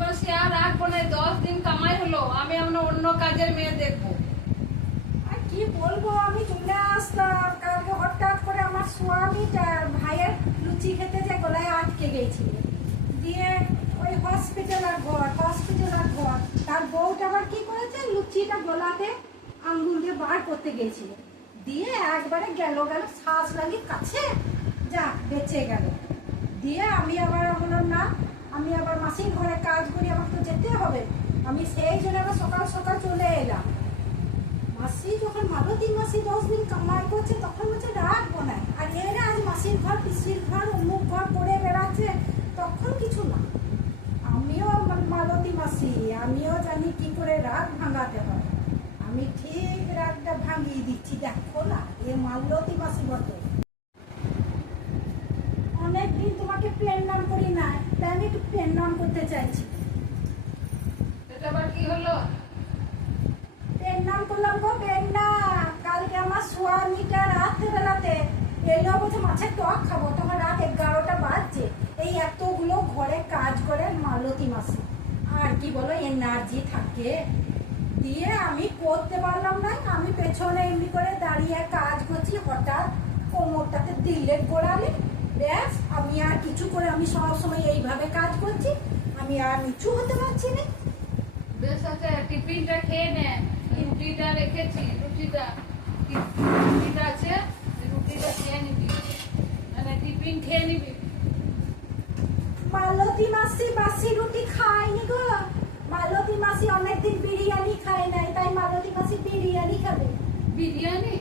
বাসি আর রাখবো না, 10 দিন কামাই হলো, আমি আমরা অন্য কাজের মেয়ে দেখবো। আর কি বলবো, আমি চলে আসলাম কালকে হঠাৎ করে আমার স্বামীটা ভাইয়ের লুচি খেতে যে গলায় আটকে গেছিল, দিয়ে ওই হসপিটাল আর ঘর তার বউটা আবার কি করেছে, লুচিটা গলাতে আঙ্গুল দিয়ে বার করতে গেছিল, দিয়ে একবারে গেল শ্বাস লাগিয়ে কাছে যা বেঁচে গেল। দিয়ে আমি আবার বললাম না, আমি আবার মাসির ঘরে কাজ করি, আমাকে তো যেতে হবে, আমি সেই জন্য আবার সকাল সকাল চলে এলাম। মাসি যখন মালতী মাসি 10 দিন কামাই করছে তখন বলছে রাখবো না, আর এরা আজ মাসির ঘর পিসির ঘর অমুক ঘর করে বেড়াচ্ছে, তখন কিছু না। আমিও মালতী মাসি, আমিও জানি কি করে রাগ ভাঙাতে হয়, আমি ঠিক রাগটা ভাঙিয়ে দিচ্ছি। দেখো না, এ মালতী মাসি বটে। অনেকদিন তোমাকে প্লেন নাম করি না, তাই আমি একটু প্লেন নাম করতে চাইছি। এটা আবার কি হলো? নাম করলাম গো বেন্না। কালকে আমার স্বামীটা রাত্রেবেলাতে এলো, বলছে মাছের টক খাবো, তখন রাত 11টা বাজছে, এই এতগুলো ঘরে কাজ করে মালতী মাসি, আর কি বলো এনার্জি থাকে। দিয়ে আমি করতে পারলাম না, আমি পেছনে এমনি করে দাঁড়িয়ে কাজ করছি, হঠাৎ কোমরটাতে দিলের গোড়ালে, ব্যাস আমি আর কিছু করে, আমি সবসময় এইভাবে কাজ করছি, আমি আর নিচু হতে পারছি না। বেশ আছে, টিফিনটা খেয়ে নে, রুটিটা রেখেছি, রুটিটা আছে, রুটিটা খেয়ে নিবি, মানে টিফিন খেয়ে নিবি। মালতী মাসি বাসি রুটি খায়নি গো, মালতী মাসি অনেকদিন বিরিয়ানি খায় নাই, তাই মালতী মাসি বিরিয়ানি খাবে। বিরিয়ানি